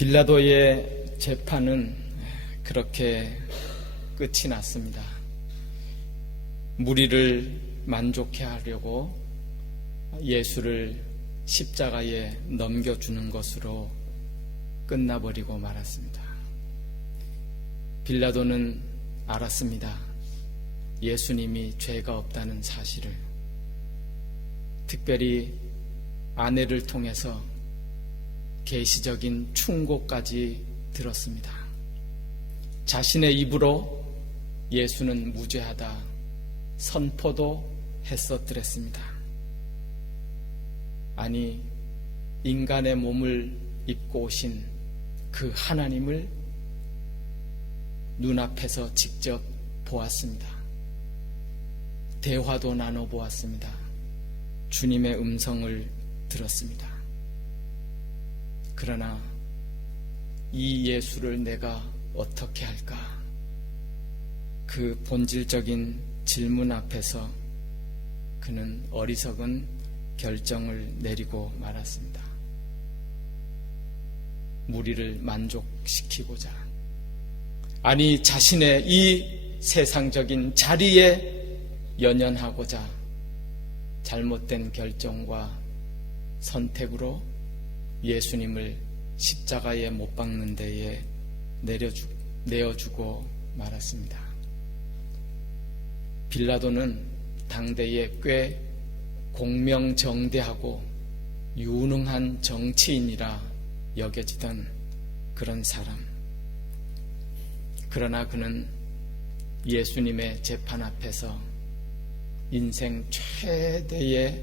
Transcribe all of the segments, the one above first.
빌라도의 재판은 그렇게 끝이 났습니다. 무리를 만족해 하려고 예수를 십자가에 넘겨주는 것으로 끝나버리고 말았습니다. 빌라도는 알았습니다. 예수님이 죄가 없다는 사실을. 특별히 아내를 통해서 계시적인 충고까지 들었습니다. 자신의 입으로 예수는 무죄하다 선포도 했었더랬습니다. 아니, 인간의 몸을 입고 오신 그 하나님을 눈앞에서 직접 보았습니다. 대화도 나눠보았습니다. 주님의 음성을 들었습니다. 그러나 이 예수를 내가 어떻게 할까? 그 본질적인 질문 앞에서 그는 어리석은 결정을 내리고 말았습니다. 무리를 만족시키고자, 아니 자신의 이 세상적인 자리에 연연하고자 잘못된 결정과 선택으로 예수님을 십자가에 못 박는 데에 내어주고 말았습니다. 빌라도는 당대에 꽤 공명정대하고 유능한 정치인이라 여겨지던 그런 사람. 그러나 그는 예수님의 재판 앞에서 인생 최대의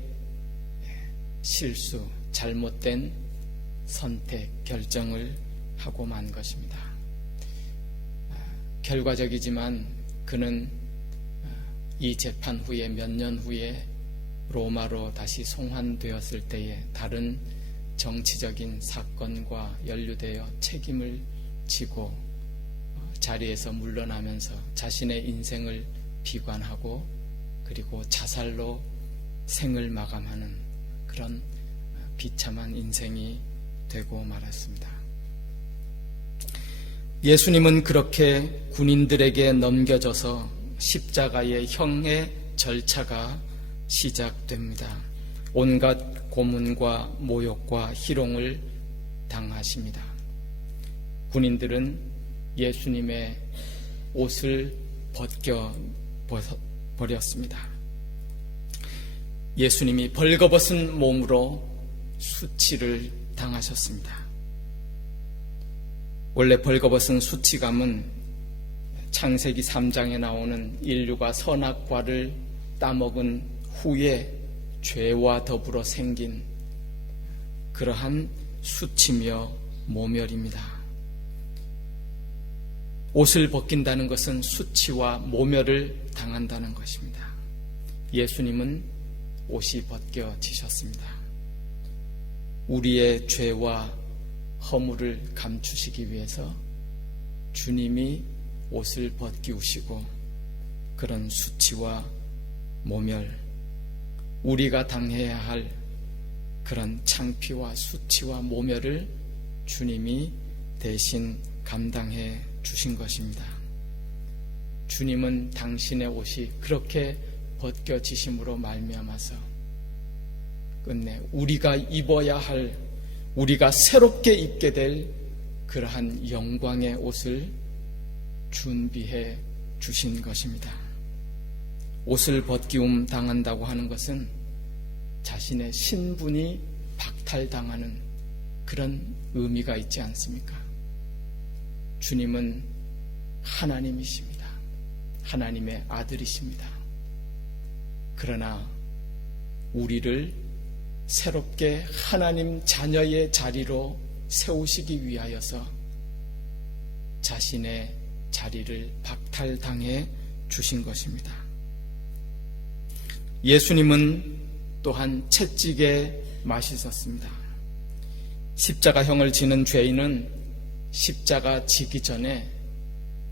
실수, 잘못된 선택, 결정을 하고 만 것입니다. 결과적이지만 그는 이 재판 후에 몇 년 후에 로마로 다시 송환되었을 때에 다른 정치적인 사건과 연루되어 책임을 지고 자리에서 물러나면서 자신의 인생을 비관하고 그리고 자살로 생을 마감하는 그런 비참한 인생이 되고 말았습니다. 예수님은 그렇게 군인들에게 넘겨져서 십자가의 형의 절차가 시작됩니다. 온갖 고문과 모욕과 희롱을 당하십니다. 군인들은 예수님의 옷을 벗겨 버렸습니다. 예수님이 벌거벗은 몸으로 수치를 당하셨습니다. 원래 벌거벗은 수치감은 창세기 3장에 나오는 인류가 선악과를 따먹은 후에 죄와 더불어 생긴 그러한 수치며 모멸입니다. 옷을 벗긴다는 것은 수치와 모멸을 당한다는 것입니다. 예수님은 옷이 벗겨지셨습니다. 우리의 죄와 허물을 감추시기 위해서 주님이 옷을 벗기우시고 그런 수치와 모멸, 우리가 당해야 할 그런 창피와 수치와 모멸을 주님이 대신 감당해 주신 것입니다. 주님은 당신의 옷이 그렇게 벗겨지심으로 말미암아서 끝내 우리가 입어야 할, 우리가 새롭게 입게 될 그러한 영광의 옷을 준비해 주신 것입니다. 옷을 벗기움 당한다고 하는 것은 자신의 신분이 박탈당하는 그런 의미가 있지 않습니까? 주님은 하나님이십니다. 하나님의 아들이십니다. 그러나 우리를 새롭게 하나님 자녀의 자리로 세우시기 위하여서 자신의 자리를 박탈당해 주신 것입니다. 예수님은 또한 채찍에 맛있었습니다. 십자가형을 지는 죄인은 십자가 지기 전에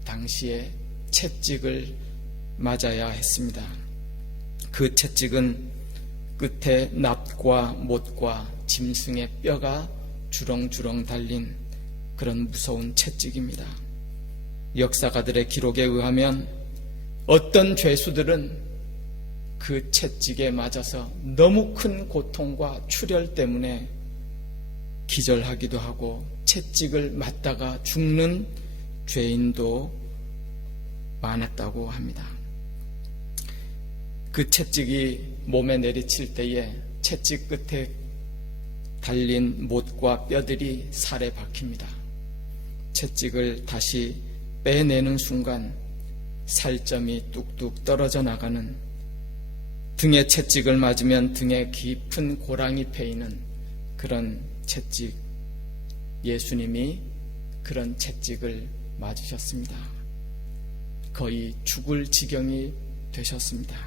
당시에 채찍을 맞아야 했습니다. 그 채찍은 끝에 납과 못과 짐승의 뼈가 주렁주렁 달린 그런 무서운 채찍입니다. 역사가들의 기록에 의하면 어떤 죄수들은 그 채찍에 맞아서 너무 큰 고통과 출혈 때문에 기절하기도 하고 채찍을 맞다가 죽는 죄인도 많았다고 합니다. 그 채찍이 몸에 내리칠 때에 채찍 끝에 달린 못과 뼈들이 살에 박힙니다. 채찍을 다시 빼내는 순간 살점이 뚝뚝 떨어져 나가는, 등에 채찍을 맞으면 등에 깊은 고랑이 패이는 그런 채찍, 예수님이 그런 채찍을 맞으셨습니다. 거의 죽을 지경이 되셨습니다.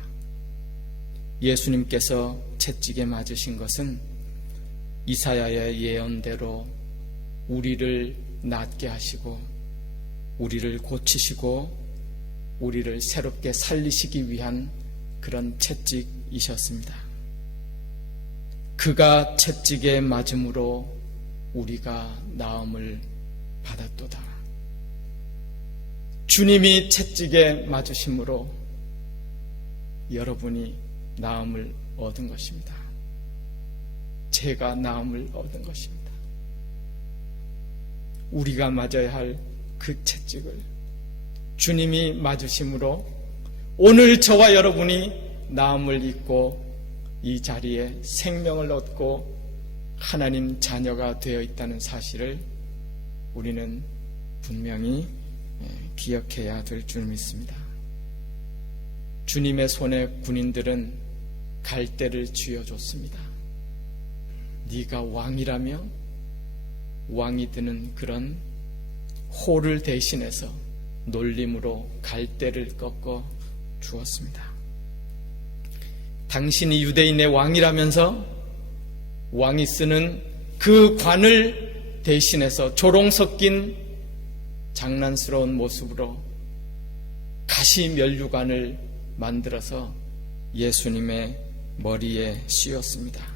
예수님께서 채찍에 맞으신 것은 이사야의 예언대로 우리를 낫게 하시고 우리를 고치시고 우리를 새롭게 살리시기 위한 그런 채찍이셨습니다. 그가 채찍에 맞음으로 우리가 나음을 받았도다. 주님이 채찍에 맞으심으로 여러분이 나음을 얻은 것입니다. 제가 나음을 얻은 것입니다. 우리가 맞아야 할 그 채찍을 주님이 맞으심으로 오늘 저와 여러분이 나음을 입고 이 자리에 생명을 얻고 하나님 자녀가 되어 있다는 사실을 우리는 분명히 기억해야 될 줄 믿습니다. 주님의 손에 군인들은 갈대를 쥐어줬습니다. 네가 왕이라며 왕이 드는 그런 호를 대신해서 놀림으로 갈대를 꺾어 주었습니다. 당신이 유대인의 왕이라면서 왕이 쓰는 그 관을 대신해서 조롱 섞인 장난스러운 모습으로 가시 면류관을 만들어서 예수님의 머리에 씌웠습니다.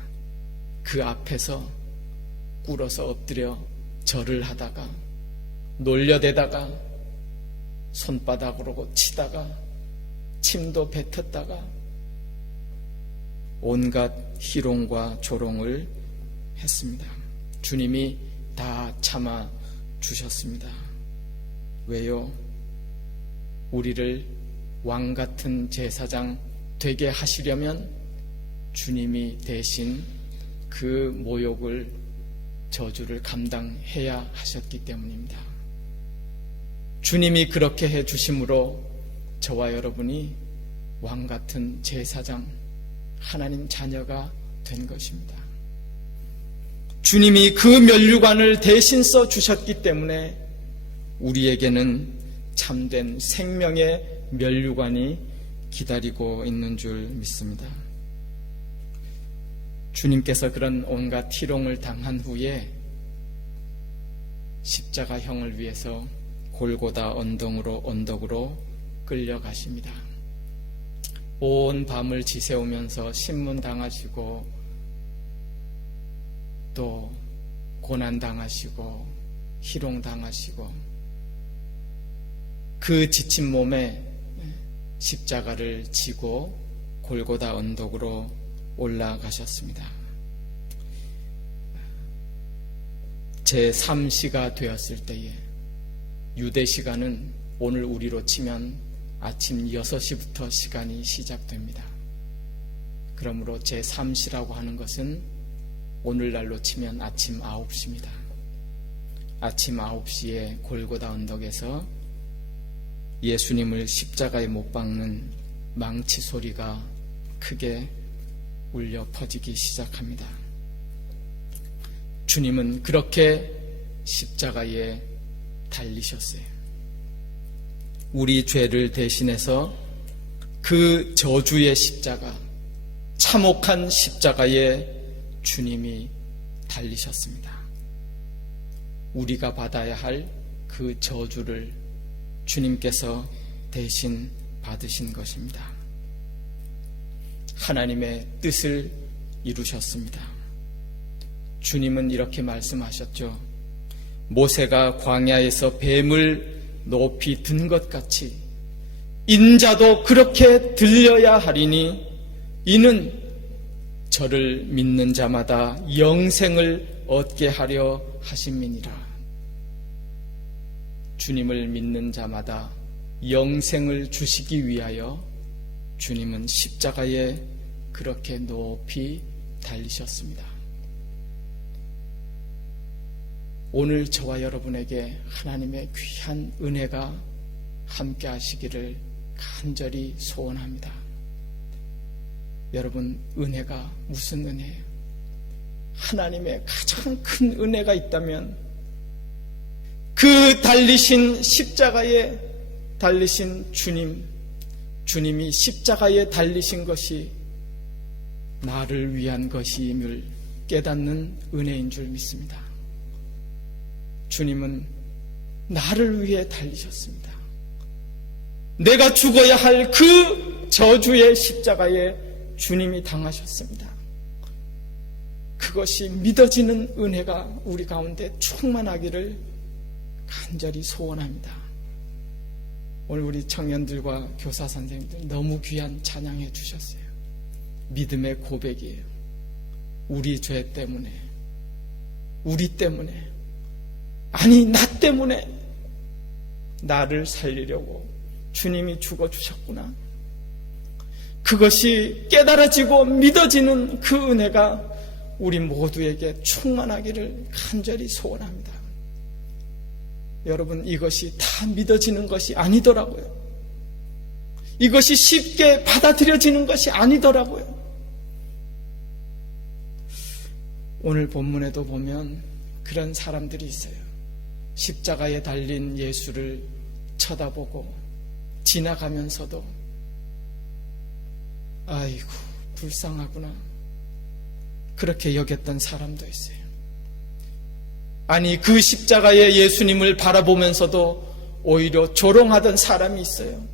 그 앞에서 꿇어서 엎드려 절을 하다가 놀려대다가 손바닥으로 치다가 침도 뱉었다가 온갖 희롱과 조롱을 했습니다. 주님이 다 참아 주셨습니다. 왜요? 우리를 왕같은 제사장 되게 하시려면 주님이 대신 그 모욕을, 저주를 감당해야 하셨기 때문입니다. 주님이 그렇게 해 주심으로 저와 여러분이 왕같은 제사장, 하나님 자녀가 된 것입니다. 주님이 그 면류관을 대신 써 주셨기 때문에 우리에게는 참된 생명의 면류관이 기다리고 있는 줄 믿습니다. 주님께서 그런 온갖 희롱을 당한 후에 십자가형을 위해서 골고다 언덕으로 끌려가십니다. 온 밤을 지새우면서 신문당하시고 또 고난당하시고 희롱당하시고 그 지친 몸에 십자가를 지고 골고다 언덕으로 올라가셨습니다. 제3시가 되었을 때에 유대 시간은 오늘 우리로 치면 아침 6시부터 시간이 시작됩니다. 그러므로 제3시라고 하는 것은 오늘날로 치면 아침 9시입니다. 아침 9시에 골고다 언덕에서 예수님을 십자가에 못 박는 망치 소리가 크게 울려 퍼지기 시작합니다. 주님은 그렇게 십자가에 달리셨어요. 우리 죄를 대신해서 그 저주의 십자가, 참혹한 십자가에 주님이 달리셨습니다. 우리가 받아야 할 그 저주를 주님께서 대신 받으신 것입니다. 하나님의 뜻을 이루셨습니다. 주님은 이렇게 말씀하셨죠. 모세가 광야에서 뱀을 높이 든 것 같이 인자도 그렇게 들려야 하리니 이는 저를 믿는 자마다 영생을 얻게 하려 하심이니라. 주님을 믿는 자마다 영생을 주시기 위하여 주님은 십자가에 그렇게 높이 달리셨습니다. 오늘 저와 여러분에게 하나님의 귀한 은혜가 함께 하시기를 간절히 소원합니다. 여러분, 은혜가 무슨 은혜예요? 하나님의 가장 큰 은혜가 있다면 그 달리신 십자가에 달리신 주님이 십자가에 달리신 것이 나를 위한 것임을 깨닫는 은혜인 줄 믿습니다. 주님은 나를 위해 달리셨습니다. 내가 죽어야 할 그 저주의 십자가에 주님이 당하셨습니다. 그것이 믿어지는 은혜가 우리 가운데 충만하기를 간절히 소원합니다. 오늘 우리 청년들과 교사 선생님들 너무 귀한 찬양해 주셨어요. 믿음의 고백이에요. 우리 죄 때문에, 우리 때문에, 아니 나 때문에 나를 살리려고 주님이 죽어주셨구나. 그것이 깨달아지고 믿어지는 그 은혜가 우리 모두에게 충만하기를 간절히 소원합니다. 여러분, 이것이 다 믿어지는 것이 아니더라고요. 이것이 쉽게 받아들여지는 것이 아니더라고요. 오늘 본문에도 보면 그런 사람들이 있어요. 십자가에 달린 예수를 쳐다보고 지나가면서도 아이고 불쌍하구나 그렇게 여겼던 사람도 있어요. 아니 그 십자가의 예수님을 바라보면서도 오히려 조롱하던 사람이 있어요.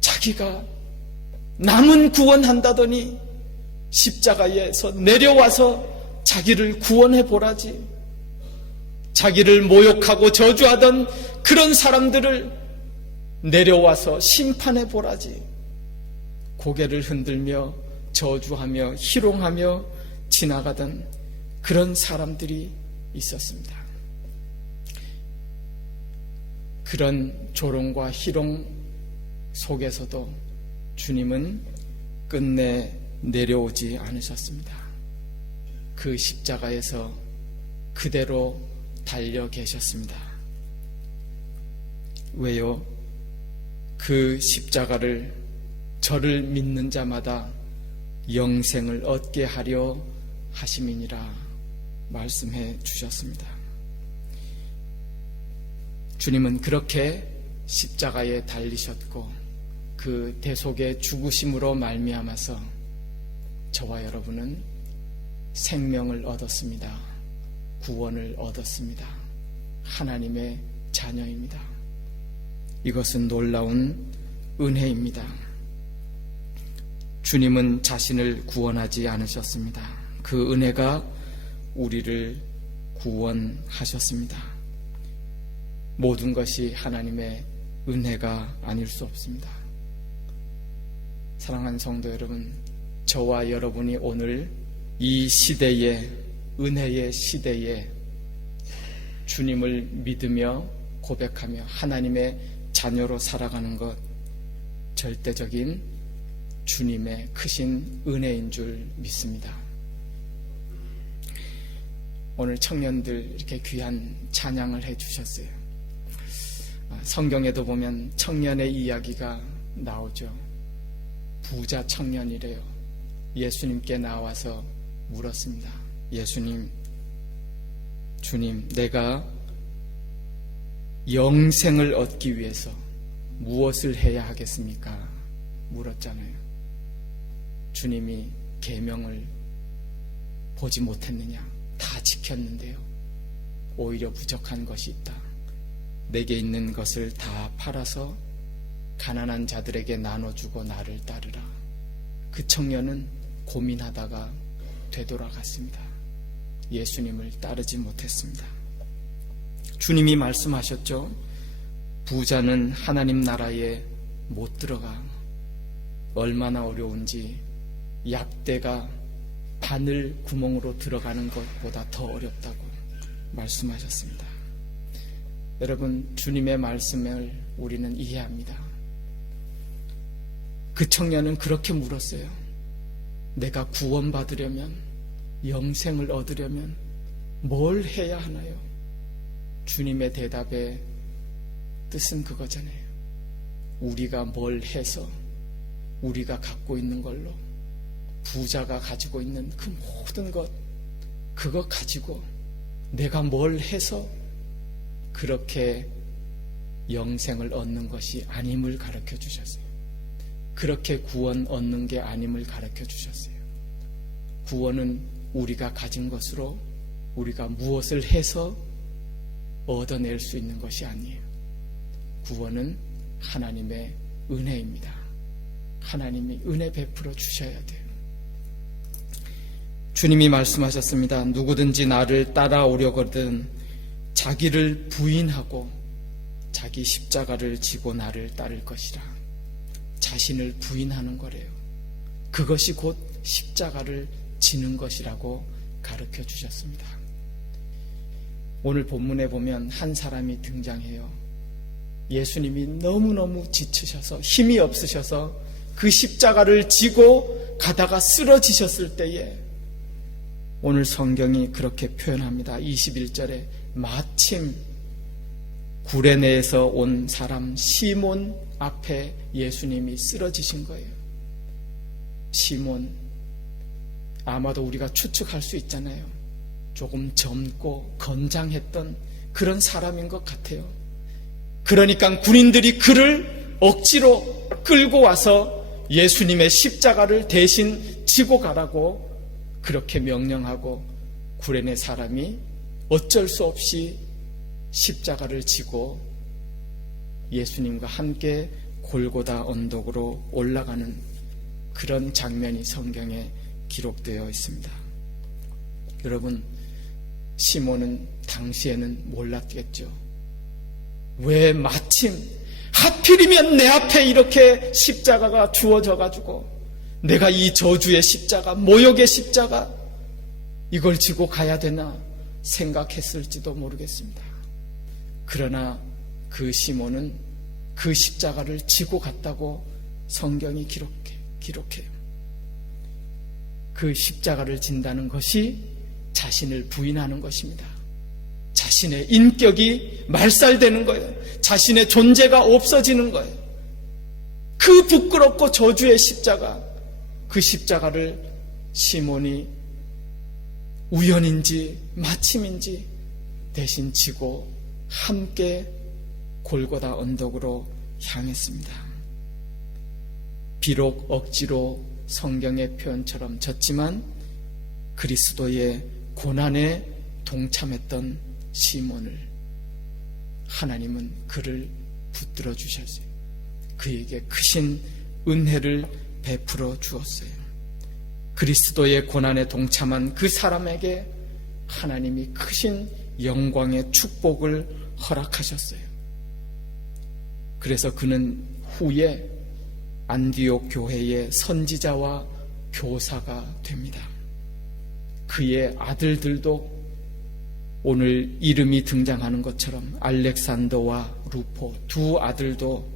자기가 남은 구원한다더니 십자가에서 내려와서 자기를 구원해 보라지. 자기를 모욕하고 저주하던 그런 사람들을 내려와서 심판해 보라지. 고개를 흔들며 저주하며 희롱하며 지나가던 그런 사람들이 있었습니다. 그런 조롱과 희롱 속에서도 주님은 끝내 내려오지 않으셨습니다. 그 십자가에서 그대로 달려 계셨습니다. 왜요? 그 십자가를 저를 믿는 자마다 영생을 얻게 하려 하심이니라 말씀해 주셨습니다. 주님은 그렇게 십자가에 달리셨고 그 대속의 죽으심으로 말미암아서 저와 여러분은 생명을 얻었습니다. 구원을 얻었습니다. 하나님의 자녀입니다. 이것은 놀라운 은혜입니다. 주님은 자신을 구원하지 않으셨습니다. 그 은혜가 우리를 구원하셨습니다. 모든 것이 하나님의 은혜가 아닐 수 없습니다. 사랑하는 성도 여러분, 저와 여러분이 오늘 이 시대에, 은혜의 시대에 주님을 믿으며 고백하며 하나님의 자녀로 살아가는 것, 절대적인 주님의 크신 은혜인 줄 믿습니다. 오늘 청년들 이렇게 귀한 찬양을 해주셨어요. 성경에도 보면 청년의 이야기가 나오죠. 부자 청년이래요. 예수님께 나와서 물었습니다. 예수님, 주님, 내가 영생을 얻기 위해서 무엇을 해야 하겠습니까? 물었잖아요. 주님이 계명을 보지 못했느냐? 다 지켰는데요. 오히려 부족한 것이 있다. 내게 있는 것을 다 팔아서 가난한 자들에게 나눠주고 나를 따르라. 그 청년은 고민하다가 되돌아갔습니다. 예수님을 따르지 못했습니다. 주님이 말씀하셨죠. 부자는 하나님 나라에 못 들어가. 얼마나 어려운지 약대가 바늘 구멍으로 들어가는 것보다 더 어렵다고 말씀하셨습니다. 여러분, 주님의 말씀을 우리는 이해합니다. 그 청년은 그렇게 물었어요. 내가 구원받으려면, 영생을 얻으려면 뭘 해야 하나요? 주님의 대답의 뜻은 그거잖아요. 우리가 뭘 해서 우리가 갖고 있는 걸로, 부자가 가지고 있는 그 모든 것, 그거 가지고 내가 뭘 해서 그렇게 영생을 얻는 것이 아님을 가르쳐 주셨어요. 그렇게 구원 얻는 게 아님을 가르쳐 주셨어요. 구원은 우리가 가진 것으로 우리가 무엇을 해서 얻어낼 수 있는 것이 아니에요. 구원은 하나님의 은혜입니다. 하나님이 은혜 베풀어 주셔야 돼요. 주님이 말씀하셨습니다. 누구든지 나를 따라오려거든 자기를 부인하고 자기 십자가를 지고 나를 따를 것이라. 자신을 부인하는 거래요. 그것이 곧 십자가를 지는 것이라고 가르쳐 주셨습니다. 오늘 본문에 보면 한 사람이 등장해요. 예수님이 너무너무 지치셔서 힘이 없으셔서 그 십자가를 지고 가다가 쓰러지셨을 때에 오늘 성경이 그렇게 표현합니다. 21절에 마침 구레네에서 온 사람 시몬 앞에 예수님이 쓰러지신 거예요. 시몬, 아마도 우리가 추측할 수 있잖아요. 조금 젊고 건장했던 그런 사람인 것 같아요. 그러니까 군인들이 그를 억지로 끌고 와서 예수님의 십자가를 대신 지고 가라고 그렇게 명령하고 구레네 사람이 어쩔 수 없이 십자가를 지고 예수님과 함께 골고다 언덕으로 올라가는 그런 장면이 성경에 기록되어 있습니다. 여러분, 시몬은 당시에는 몰랐겠죠. 왜 마침 하필이면 내 앞에 이렇게 십자가가 주어져 가지고 내가 이 저주의 십자가, 모욕의 십자가 이걸 지고 가야 되나 생각했을지도 모르겠습니다. 그러나 그 시몬은 그 십자가를 지고 갔다고 성경이 기록해요. 그 십자가를 진다는 것이 자신을 부인하는 것입니다. 자신의 인격이 말살되는 거예요. 자신의 존재가 없어지는 거예요. 그 부끄럽고 저주의 십자가, 그 십자가를 시몬이 우연인지 마침인지 대신 지고 함께 골고다 언덕으로 향했습니다. 비록 억지로 성경의 표현처럼 졌지만 그리스도의 고난에 동참했던 시몬을 하나님은 그를 붙들어 주셨어요. 그에게 크신 은혜를 베풀어 주었어요. 그리스도의 고난에 동참한 그 사람에게 하나님이 크신 영광의 축복을 허락하셨어요. 그래서 그는 후에 안디옥 교회의 선지자와 교사가 됩니다. 그의 아들들도 오늘 이름이 등장하는 것처럼 알렉산더와 루포 두 아들도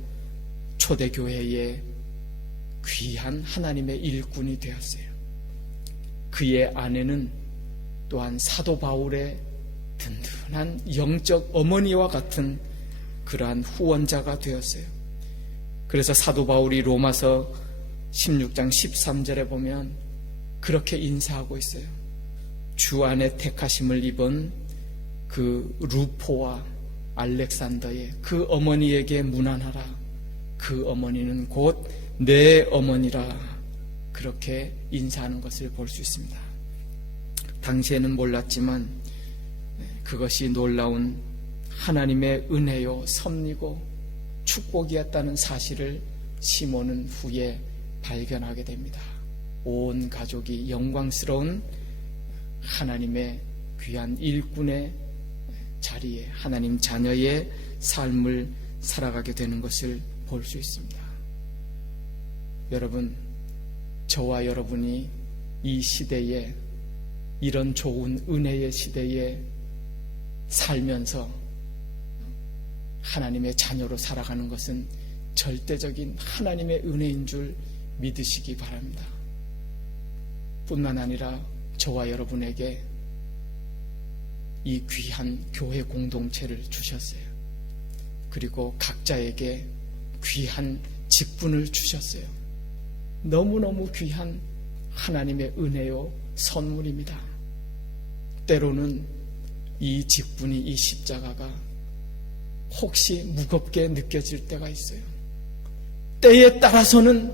초대교회의 귀한 하나님의 일꾼이 되었어요. 그의 아내는 또한 사도 바울의 든든한 영적 어머니와 같은 그러한 후원자가 되었어요. 그래서 사도 바울이 로마서 16장 13절에 보면 그렇게 인사하고 있어요. 주 안에 택하심을 입은 그 루포와 알렉산더의 그 어머니에게 문안하라. 그 어머니는 곧 내 어머니라. 그렇게 인사하는 것을 볼 수 있습니다. 당시에는 몰랐지만 그것이 놀라운 하나님의 은혜요 섭리고 축복이었다는 사실을 시몬은 후에 발견하게 됩니다. 온 가족이 영광스러운 하나님의 귀한 일꾼의 자리에 하나님 자녀의 삶을 살아가게 되는 것을 볼 수 있습니다. 여러분, 저와 여러분이 이 시대에, 이런 좋은 은혜의 시대에 살면서 하나님의 자녀로 살아가는 것은 절대적인 하나님의 은혜인 줄 믿으시기 바랍니다. 뿐만 아니라 저와 여러분에게 이 귀한 교회 공동체를 주셨어요. 그리고 각자에게 귀한 직분을 주셨어요. 너무너무 귀한 하나님의 은혜요 선물입니다. 때로는 이 직분이, 이 십자가가 혹시 무겁게 느껴질 때가 있어요. 때에 따라서는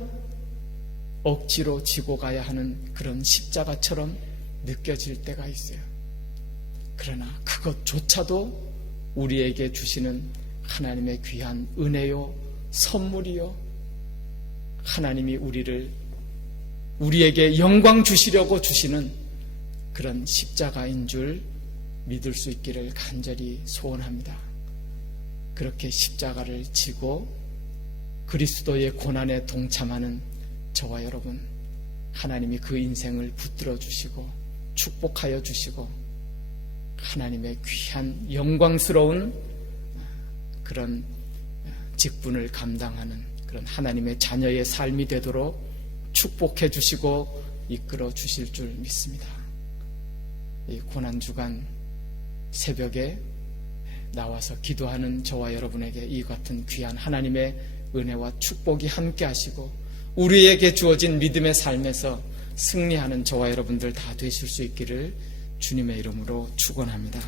억지로 지고 가야 하는 그런 십자가처럼 느껴질 때가 있어요. 그러나 그것조차도 우리에게 주시는 하나님의 귀한 은혜요 선물이요, 하나님이 우리에게 영광 주시려고 주시는 그런 십자가인 줄 믿을 수 있기를 간절히 소원합니다. 그렇게 십자가를 지고 그리스도의 고난에 동참하는 저와 여러분, 하나님이 그 인생을 붙들어 주시고 축복하여 주시고 하나님의 귀한 영광스러운 그런 직분을 감당하는 그런 하나님의 자녀의 삶이 되도록 축복해 주시고 이끌어 주실 줄 믿습니다. 이 고난주간 새벽에 나와서 기도하는 저와 여러분에게 이 같은 귀한 하나님의 은혜와 축복이 함께 하시고 우리에게 주어진 믿음의 삶에서 승리하는 저와 여러분들 다 되실 수 있기를 주님의 이름으로 축원합니다.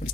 우리